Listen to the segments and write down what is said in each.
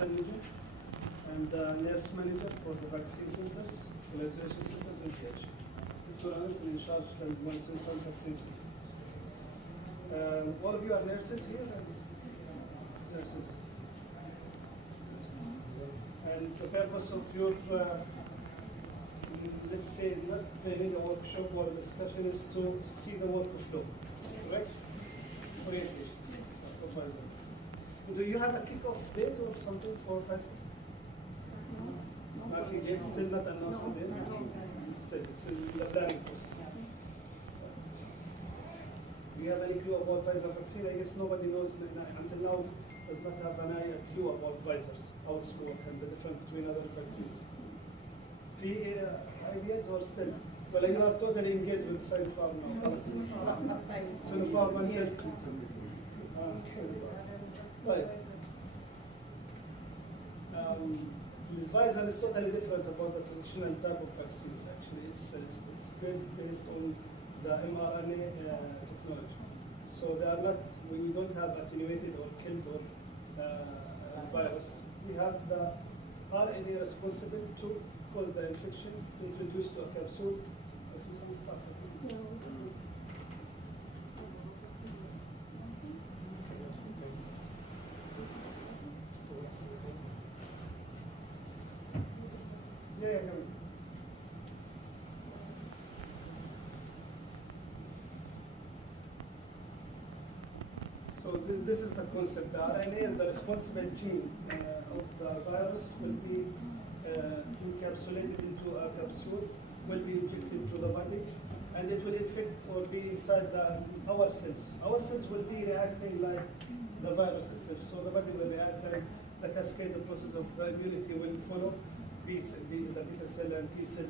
Hassan Nijam. I'm the nurse manager for the vaccine centers, immunization centers in PH. Dr. Anas is in charge of my central vaccine center. All of you are nurses here? Nurses. And the purpose of your, let's say, not training, a workshop or a discussion is to see the workflow, correct? Orientation. Do you have a kick-off date or something for Pfizer? No. Nothing yet, still not announced the date? It's in the planning process. Do you have any clue about Pfizer vaccine? I guess nobody knows until now, does not have an clue about Pfizer's, how it's work and the difference between other vaccines. Any ideas or still? Well, you are totally engaged with Sinopharm now. Sinopharm until. Right. Pfizer is totally different about the traditional type of vaccines. Actually, it's built based on the mRNA technology. So they are not. We don't have attenuated or killed or virus. We have the RNA responsible to cause the infection, introduced to a capsule. I feel some stuff. Yeah. So this is the concept. The RNA, the responsible gene of the virus, will be encapsulated into a capsule, will be injected to the body, and it will infect or be inside our cells. Our cells will be reacting like the virus itself. So the body will react like the cascaded process of the immunity will follow. The beta cell and T cell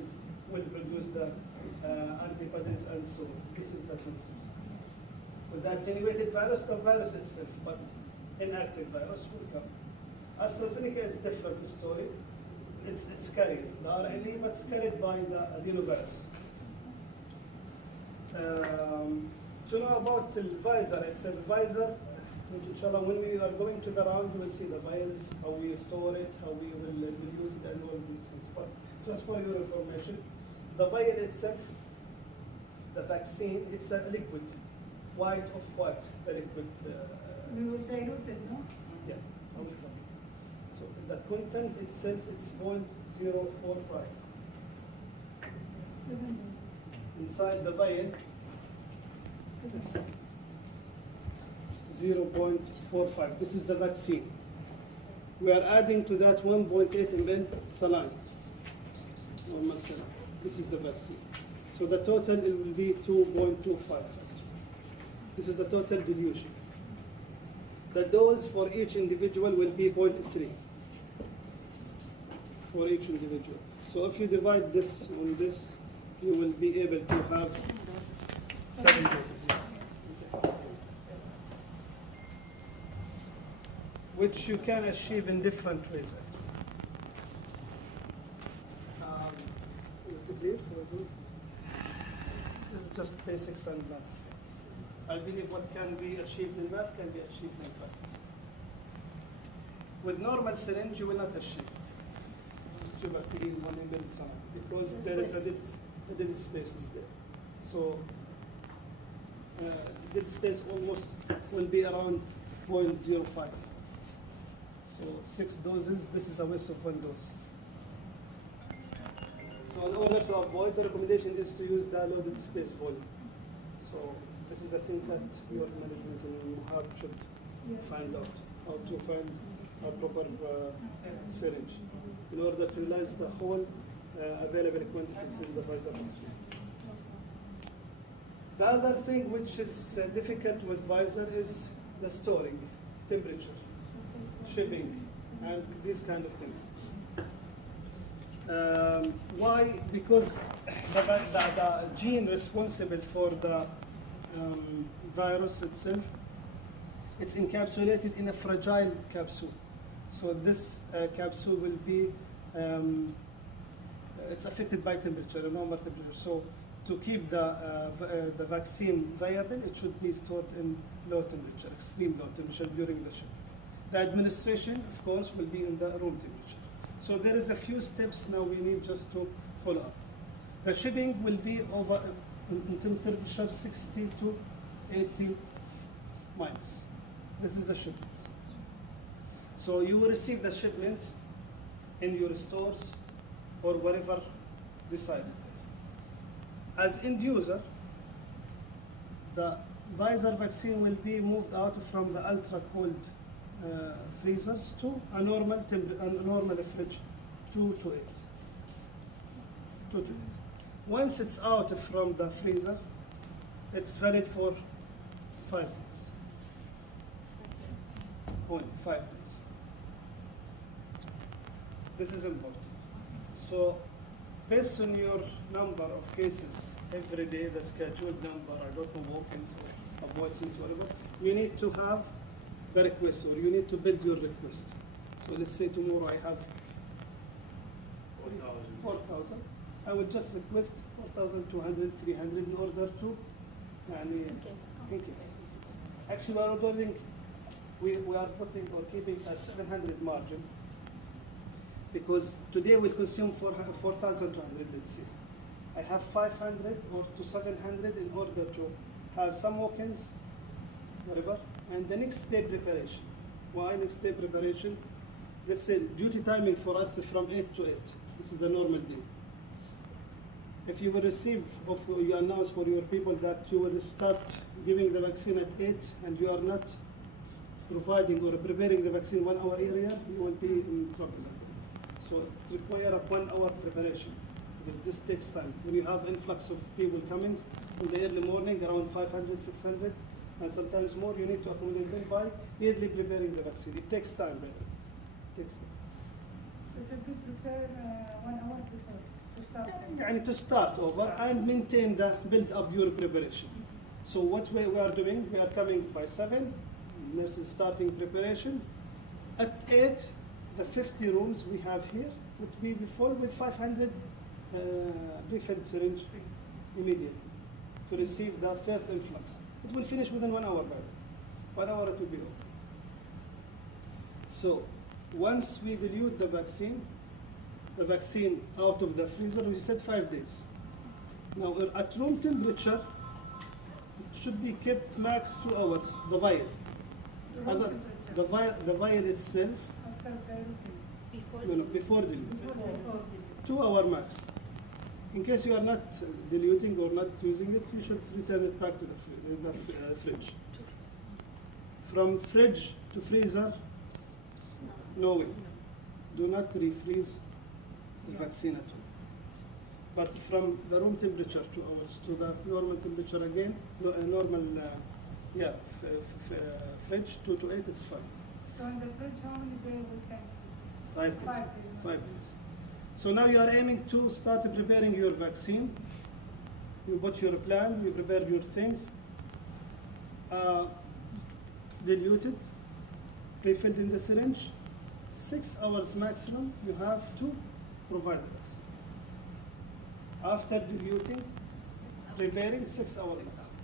will produce the antibodies and so on. This is the concept. With the attenuated virus, the virus itself, but inactive virus will come. AstraZeneca is a different story. It's carried, the RNA, but it's carried by the adenovirus. To know about the Pfizer, it's a Pfizer, which inshallah when we are going to the round, you will see the virus, how we store it, how we will dilute it, and all these things. But just for your information, the vial itself, the vaccine, it's a liquid, white of white, the liquid. We will dilute it, no? Yeah, I will come. So the content itself, it's 0.045. Inside the vial, it's 0.45. This is the vaccine. We are adding to that 1.8 ml saline. This is the vaccine. So the total it will be 2.25. This is the total dilution. The dose for each individual will be 0.3 for each individual. So if you divide this on this, you will be able to have 7 doses. Which you can achieve in different ways. Is it clear? This is just basics and maths. I believe what can be achieved in math can be achieved in practice. With normal syringe, you will not achieve it. 2 bacteria in 1 ml because there is a dead space is there. So dead space almost will be around 0.05. So 6 doses, this is a waste of 1 dose. So in order to avoid, the recommendation is to use the loaded space volume. So this is a thing that your management and Muhab should find out, how to find a proper syringe in order to realize the whole available quantities in the Pfizer vaccine. The other thing which is difficult with Pfizer is the storing, temperature, shipping, and these kind of things. Why? Because the gene responsible for the virus itself, it's encapsulated in a fragile capsule. So this capsule will be, it's affected by temperature, a normal temperature. So to keep the vaccine viable, it should be stored in low temperature, extreme low temperature during the ship. The administration, of course, will be in the room temperature. So there is a few steps now we need just to follow up. The shipping will be over in temperature 60 to 80 minus. This is the shipment. So you will receive the shipment in your stores or wherever decided. As end user, the Pfizer vaccine will be moved out from the ultra cold freezers to a normal fridge, 2 to 8. 2 to 8. Once it's out from the freezer, it's valid for 5 days. Only 5 days. This is important. So, based on your number of cases every day, the scheduled number, I don't know, walk-ins or appointments, whatever, you need to have the request, or you need to build your request. So let's say tomorrow I have 4,000. I will just request 4,200, 300 in order to, in case. Actually, we are ordering, we are putting or keeping a 700 margin, because today we'll consume 4,200, let's say. I have 500 or to 700 in order to have some walk-ins, whatever, and the next day preparation. Why next day preparation? Let's say duty timing for us is from 8 to 8. This is the normal day. If you will receive, or you announce for your people that you will start giving the vaccine at 8 and you are not providing or preparing the vaccine 1 hour earlier, you will be in trouble. So it requires a 1 hour preparation, because this takes time. When you have influx of people coming in the early morning, around 500, 600, and sometimes more, you need to accommodate them by early preparing the vaccine. It takes time, really. It takes time. So should we prepare 1 hour before to start? To start over and maintain the build up your preparation. So what we are doing, we are coming by 7, nurses starting preparation. At 8, the 50 rooms we have here would be full with 500 refilled syringe immediately to receive the first influx. It will finish within 1 hour, by the way. 1 hour it will be over. So once we dilute the vaccine out of the freezer, we said 5 days. Now at room temperature, it should be kept max 2 hours, the vial. The vial itself, After diluting. before dilute. Before 2 hour max. In case you are not diluting or not using it, you should return it back to the fridge. From fridge to freezer, no way. Do not refreeze the vaccine at all. But from the room temperature 2 hours to the normal temperature again, normal fridge 2 to 8, it's fine. So in the fridge, how many days we can? 5 days. 5 days. 5 days. So now you are aiming to start preparing your vaccine. You put your plan, you prepare your things, diluted, refilled in the syringe. 6 hours maximum you have to provide the vaccine. After diluting, preparing 6 hours maximum.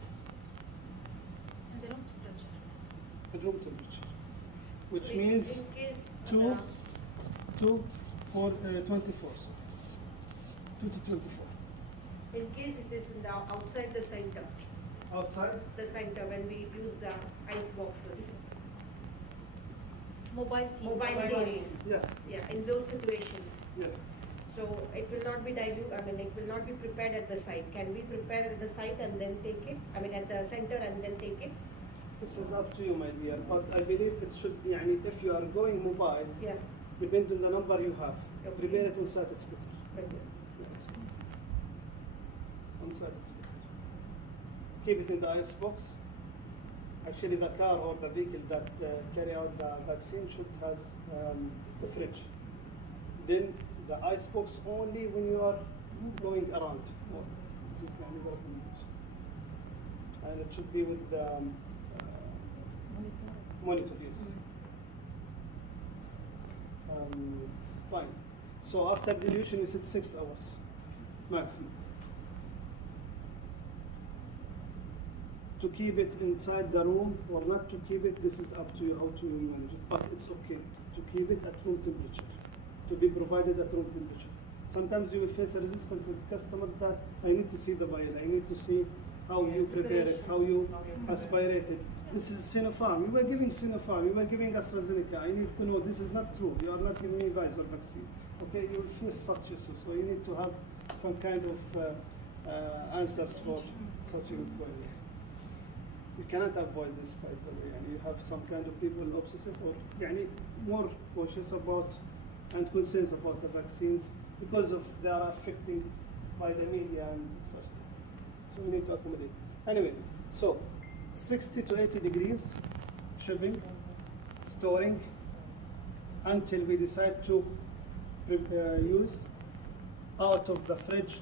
And the room temperature. At room temperature, which means In case 2 to 24. 2 to 24. in case it is in the outside the center, Outside? when we use the ice boxes, Mobile teams. Yeah, in those situations. yeah. So it will not be it will not be prepared at the site. Can we prepare at the site and then take it? At the center and then take it? This is up to you, my dear. But I believe it should be, if you are going mobile, Yeah. depends on the number you have. Okay. Prepare it on site, it's better. But Yeah, it's better. On site, it's better. Keep it in the ice box. Actually, the car or the vehicle that carry out the vaccine should has the fridge. Then the ice box only when you are going around. This is the recommendation. And it should be with the monitor, yes. Fine. So after dilution, you said 6 hours maximum. to keep it inside the room or not to keep it, this is up to you how to manage it. But it's okay to keep it at room temperature, to be provided at room temperature. Sometimes you will face a resistance with customers that I need to see the vial, I need to see how you prepare it, how you aspirate it. This is Sinopharm. You were giving Sinopharm, you were giving AstraZeneca. I need to know this is not true. You are not giving me Pfizer vaccine. Okay, you will face such issues. So you need to have some kind of answers for such inquiries. You cannot avoid this, by the way. And you have some kind of people obsessive or more cautious about and concerns about the vaccines because of they are affected by the media and such things. So we need to accommodate. Anyway, so 60 to 80 degrees, shipping, storing, until we decide to use out of the fridge,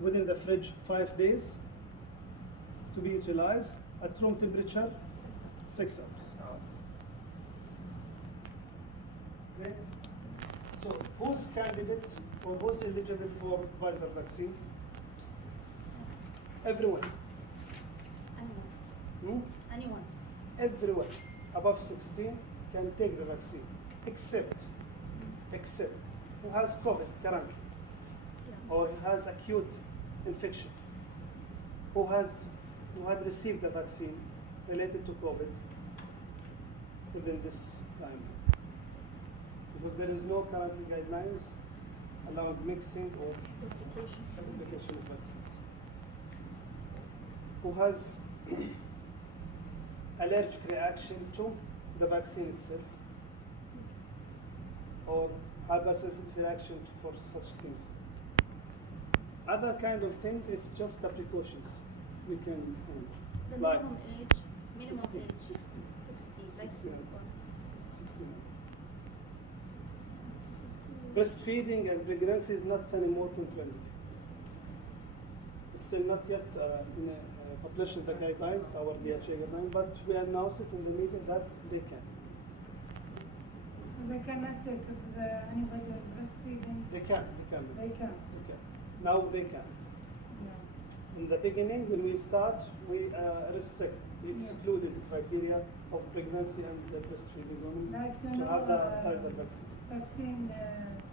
within the fridge 5 days, to be utilized at room temperature 6 hours. Okay? So who's candidate or who's eligible for Pfizer vaccine? Everyone. Anyone. Everyone above 16 can take the vaccine, except who has COVID currently, or has acute infection, who had received the vaccine related to COVID within this time. Because there is no currently guidelines allowing mixing or application of vaccines. Who has allergic reaction to the vaccine itself, or hypersensitive reaction for such things. Other kind of things, it's just the precautions we can manage. The Like minimum age, 60, age, 60, 60, like 69. 69. Breastfeeding and pregnancy is not anymore contraindicated. It's still not yet in a published the guidelines, our DHA guidelines, but we announce it in the media that they can. They cannot take anybody breastfeeding. They can. They can. Now they can. Yeah. In the beginning, when we start, we restrict the excluded criteria of pregnancy and the breastfeeding women Like, to have the Pfizer vaccine. Vaccine,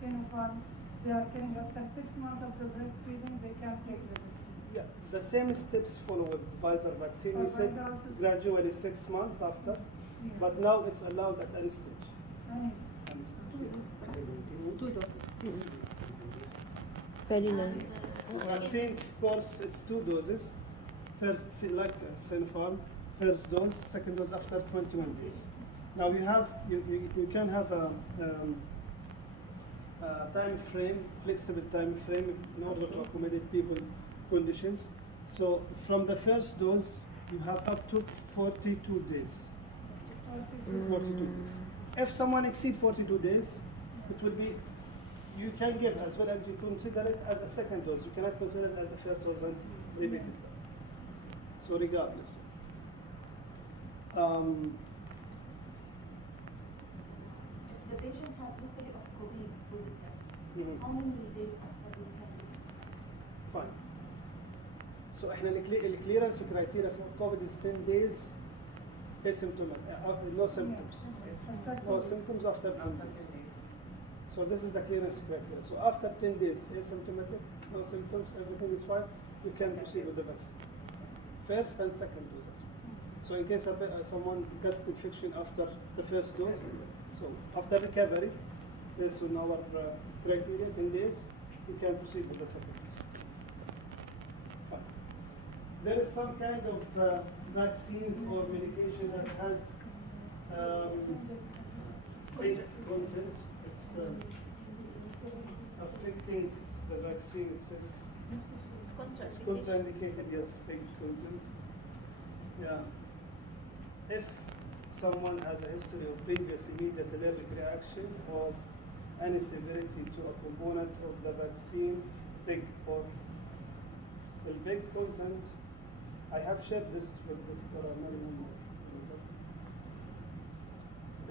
Sinopharm, they are telling after 6 months of the breastfeeding, they can take the vaccine. Yeah, the same steps follow with Pfizer vaccine. We said gradually 6 months after, but now it's allowed at any stage. Any stage, yes. 2 doses. Very nice. Vaccine, of course, it's 2 doses. First, like Sinopharm, first dose, second dose after 21 days. Now you can have a time frame, flexible time frame in order to accommodate people conditions. So from the first dose, you have up to 42 days. 42 days. If someone exceeds 42 days, it will be, you can give as well, and you consider it as a second dose. You cannot consider it as a first dose and repeat it. So regardless. The patient has history of COVID positive. Mhm. How many days after we can do? Fine. So احنا الكليرنس criteria for COVID is 10 days asymptomatic, no symptoms. No symptoms after 10 days. So this is the clearance criteria. So after 10 days asymptomatic, no symptoms, everything is fine, you can proceed with the vaccine. First and second doses. So in case someone got infection after the first dose, so after recovery, based on our criteria, 10 days, you can proceed with the second dose. Fine. There is some kind of vaccines or medication that has big content. It's affecting the vaccine itself. It's contraindicated, yes, big content. Yeah. If someone has a history of previous immediate allergic reaction of any severity to a component of the vaccine, big or the big content, I have shared this with Dr. Marilyn.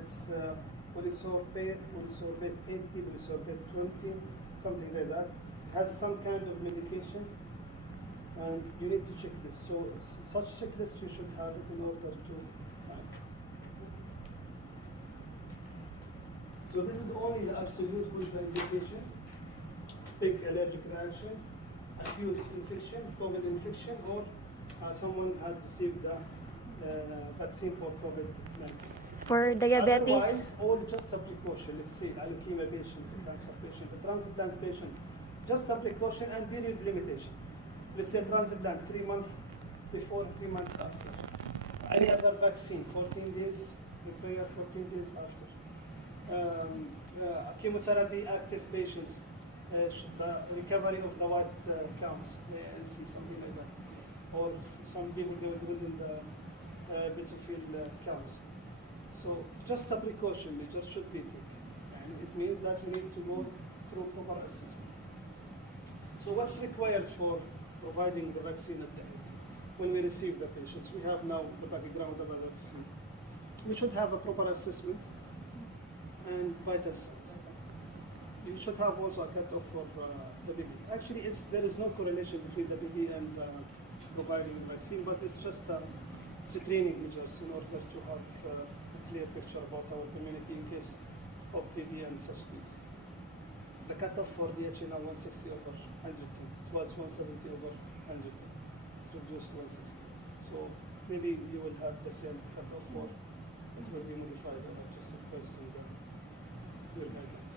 It's polysorbate 80, polysorbate 20, something like that. It has some kind of medication and you need to check this. So such checklist you should have it in order to find. So this is only the absolute contraindication, big allergic reaction, acute infection, COVID infection, or someone had received the vaccine for COVID-19. For diabetes, Otherwise, all just a precaution. Let's say a leukemia patient, a cancer patient, a transplant patient, just a precaution and period limitation. Let's say transplant 3 months before, 3 months after. Any other vaccine, 14 days prior, 14 days after. Chemotherapy active patients, the recovery of the white counts, ANC, something like that. Or some people they were doing the basophil counts. So just a precaution, it just should be taken. And it means that we need to go through proper assessment. So what's required for providing the vaccine at the end? When we receive the patients, we have now the background about the vaccine. We should have a proper assessment and vital signs. You should have also a cutoff for the baby. Actually, there is no correlation between the baby and providing the vaccine, but it's just screening measures in order to have a clear picture about our community in case of TB and such things. The cutoff for DHA now 160 over 110. It was 170 over 110. It reduced to 160. So maybe you will have the same cutoff, or it will be modified or just based on your guidelines.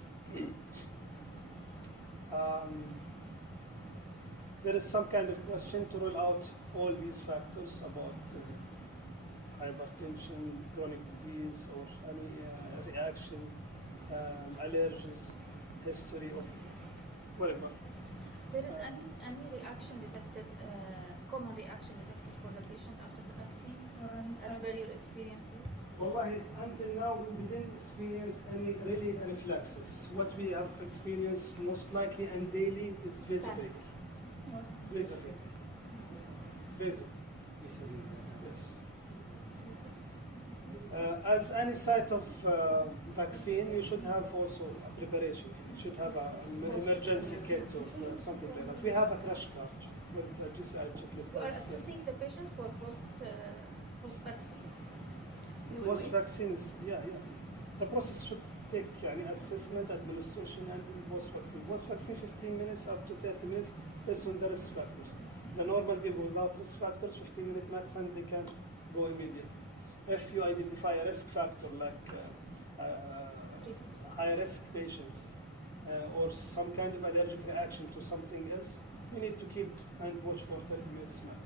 There is some kind of question to rule out all these factors about hypertension, chronic disease, or any reaction, allergies, history of whatever. There is any reaction detected, common reaction detected for the patient after the vaccine, as per your experience here? Wallahi, until now we didn't experience any really anaphylaxis. What we have experienced most likely and daily is vasovac. Vasovac. Vaso. Yes. As any site of vaccine, you should have also a preparation. You should have an emergency kit or something like that. We have a crash cart with a GCI checklist. You are assessing the patient for post-vaccine. Post-vaccines, yeah. The process should take assessment, administration, and post-vaccine. Post-vaccine, 15 minutes up to 30 minutes based on the risk factors. The normal people without risk factors, 15-minute max, and they can go immediately. If you identify a risk factor like high-risk patients or some kind of allergic reaction to something else, you need to keep and watch for 30 minutes max.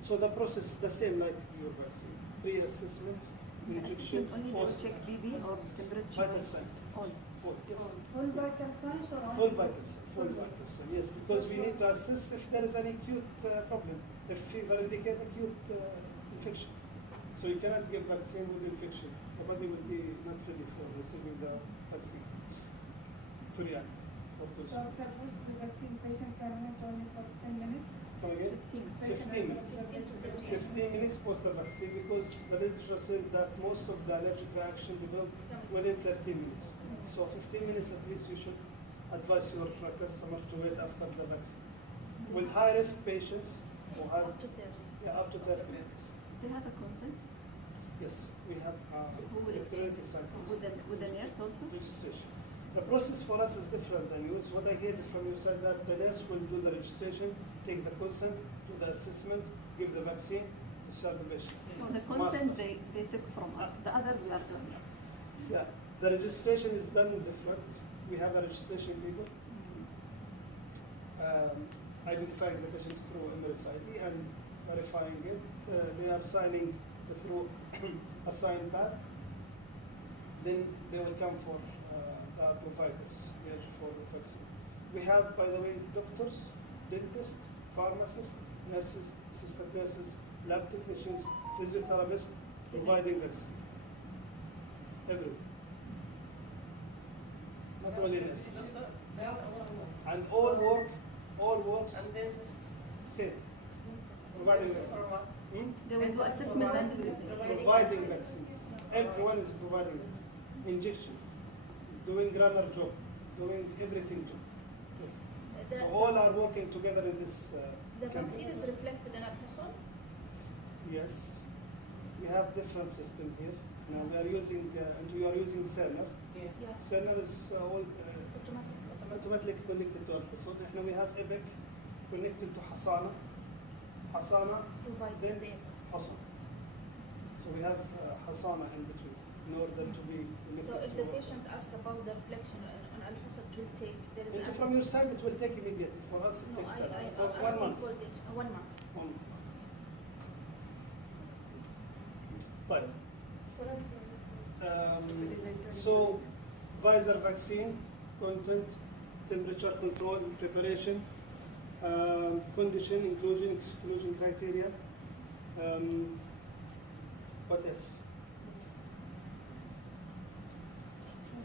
So the process is the same like your vaccine. Pre-assessment, injection, Only to check BB or temperature? vital sign. All. Yes. Full vital signs or Full vital sign. Full vital sign. Yes, because we need to assess if there is any acute problem. If fever indicate acute infection. So you cannot give vaccine with infection. The body will be not ready for receiving the vaccine to react. So after the vaccine, patient can wait only for 10 minutes? Come again? 15 minutes. 15 minutes post the vaccine, because the literature says that most of the allergic reaction develop within 13 minutes. So 15 minutes at least you should advise your customer to wait after the vaccine. With high-risk patients who has Up to 30. up to 30 minutes. They have a consent Yes, we have Who will electronic samples. with the nurse also? Registration. The process for us is different than yours. What I heard from you said that the nurse will do the registration, take the consent, do the assessment, give the vaccine, discharge the patient. No, the consent they took from us. The others we are doing. Yeah, the registration is done different. We have a registration people identifying the patient through Emirates ID and verifying it. They are signing through a sign pad. Then they will come for the providers here for the vaccine. We have, by the way, doctors, dentists, pharmacists, nurses, assistant nurses, lab technicians, physiotherapists providing vaccine. Everyone. Not only nurses. And all works And then this same. Providing or vaccine. what? They will do assessment and we will Providing vaccines. Everyone is providing vaccines. Injection. Doing grammar job. Doing everything job. Yes. So all are working together in this The campaign. vaccine is reflected in Al-Husn. Yes, we have different system here. Now we are using, and we are using Cerner. Yeah. Cerner is all Automatic. automatically connected to Al-Husn. Now we have Epic connected to Hasana. Hasana, Provide then data. Hassan. So we have Hasana in between in order to be connected So if to the Al-Husn. patient asks about the reflection on Al-Husn, it will take. There is And from your side, it will take immediately. For us, it No, takes I'm for asking 1 month. for data. 1 month. 1 month. طيب. So, Pfizer vaccine, content, temperature control, preparation, condition, inclusion, exclusion criteria. What else?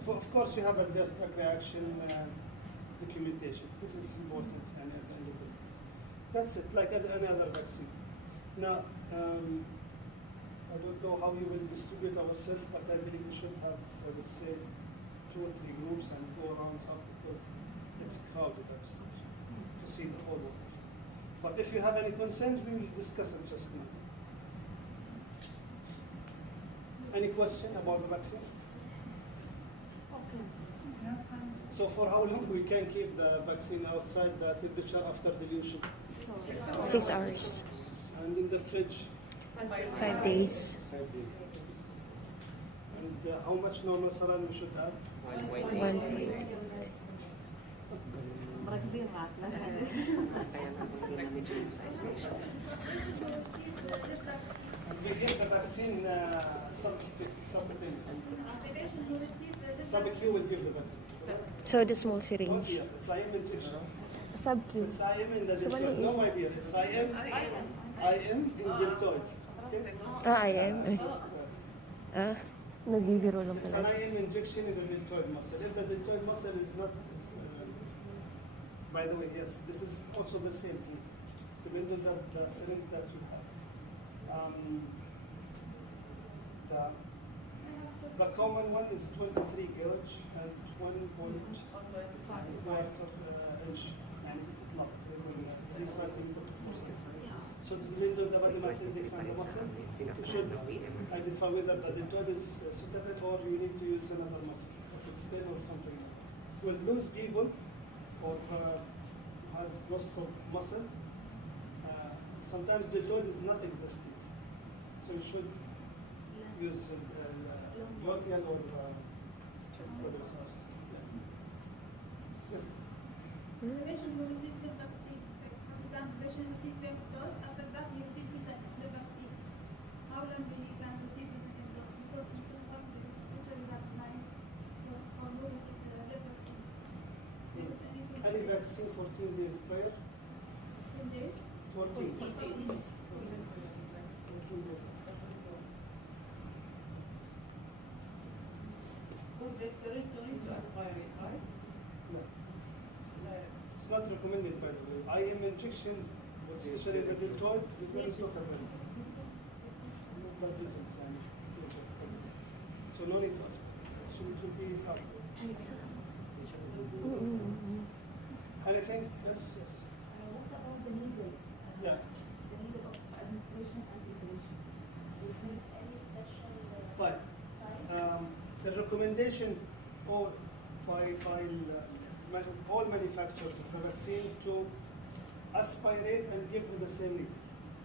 Of course, you have adverse drug reaction documentation. This is important and good. That's it, like any other vaccine. Now, I don't know how you will distribute ourselves, but I believe we should have, let's say, 2 or 3 groups and go around some because it's crowded upstairs to see the whole world. But if you have any concerns, we will discuss it just now. Any question about the vaccine? Okay. Yeah, fine. So for how long we can keep the vaccine outside the temperature after dilution? 6 hours, And in the fridge? 5 days. 5 days. And how much normal saline we should have? 1 week. مركزين معك لا And we give the vaccine subcutaneous. Sub-Q will give the vaccine. So the small Oh, syringe. yeah, it's IM injection. Sub-Q. It's IM in the So deltoid. mali- No idea. It's IM in deltoid. Okay? I am. Nagbibiro lang It's an pala. IM injection in the deltoid muscle. If the deltoid muscle is not, by the way, yes, this is also the same thing. Depending on the syringe that you have. The common one is 23 gauge and 1.5 inch and it's not 3 centimeter to 4 centimeter. So depending on the body mass index and the muscle, you should identify whether the deltoid is suitable or you need to use another muscle, if it's thin or something. With those people or has loss of muscle, sometimes deltoid is not existing. So you should use Lotian or other source. Yes. The patient who received the vaccine, for example, patient received first dose, after that he received the vaccine. How long he can receive the second dose? Because in some countries, especially that lines for who received the vaccine. There is Any vaccine 14 days prior? 10 days? 14. 14 days. 14 days. No. It's not recommended, by the way. IM injection, especially the deltoid, there is not available. No blood vessels and blood vessels. So no need to aspirate. So it will be helpful. Anything else? Yes. What about the needle? Yeah. The needle of administration and preparation. Is there any special Right. size? The recommendation or by all manufacturers of the vaccine to aspirate and give with the same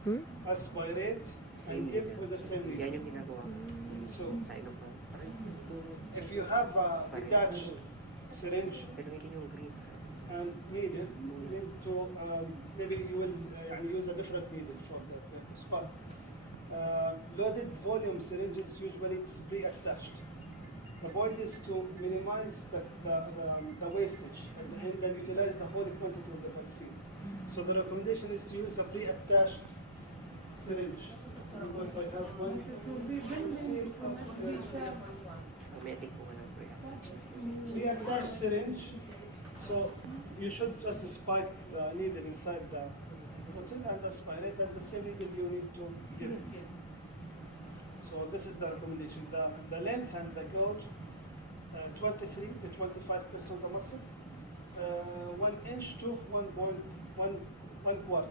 needle. Aspirate and give with the same Yan needle. yung ginagawa ko So sa Inovan. if you have a detached syringe Gagamitin yung green. and needle, you need to maybe you will use a different needle for the purpose. But loaded volume syringes usually it's pre-attached. The point is to minimize the wastage and then utilize the whole quantity of the vaccine. So the recommendation is to use a pre-attached syringe. If I have one, Medic po ng pre-attached. pre-attached syringe. So you should just spike the needle inside the bottle and aspirate, and the same needle you need to give it. So this is the recommendation. The length and the gauge, 23 to 25% of muscle, 1 inch to 1.1 quarter.